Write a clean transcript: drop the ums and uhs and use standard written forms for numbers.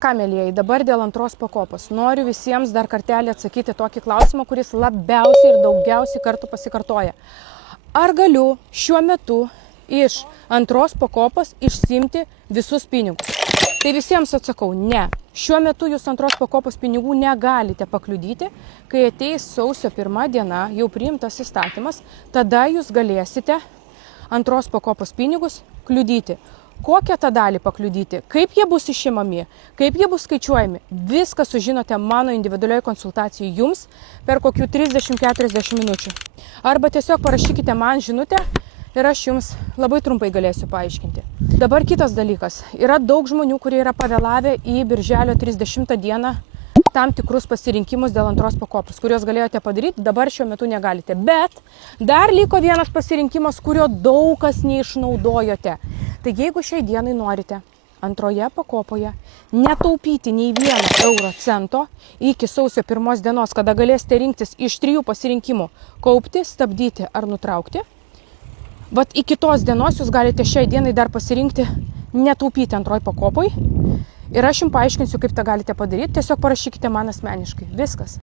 Ką, mėlyjeji, dabar dėl antros pakopos. Noriu visiems dar kartelį atsakyti tokį klausimą, kuris labiausiai ir daugiausiai kartų pasikartoja. Ar galiu šiuo metu iš antros pakopos išsiimti visus pinigus? Tai visiems atsakau, ne. Šiuo metu jūs antros pakopos pinigų negalite pakliudyti, kai ateis sausio 1 diena, jau priimtas įstatymas, tada jūs galėsite antros pakopos pinigus kliudyti. Kokią tą dalį pakliudyti, kaip jie bus išimami, kaip jie bus skaičiuojami, viską sužinote mano individualioje konsultacijoje jums per kokių 30-40 minučių. Arba tiesiog parašykite man žinutę ir aš jums labai trumpai galėsiu paaiškinti. Dabar kitas dalykas. Yra daug žmonių, kurie yra pavėlavę į birželio 30 dieną tam tikrus pasirinkimus dėl antros pakopos, kuriuos galėjote padaryti, dabar šiuo metu negalite. Bet dar liko vienas pasirinkimas, kurio daug kas neišnaudojote. Tai jeigu šiai dienai norite antroje pakopoje netaupyti nei 1 euro cento iki sausio 1 dienos, kada galėsite rinktis iš 3 pasirinkimų – kaupti, stabdyti ar nutraukti, vat iki tos dienos jūs galite šiai dienai dar pasirinkti netaupyti antroje pakopoj. Ir aš jums paaiškinsiu, kaip tą galite padaryti. Tiesiog parašykite man asmeniškai. Viskas.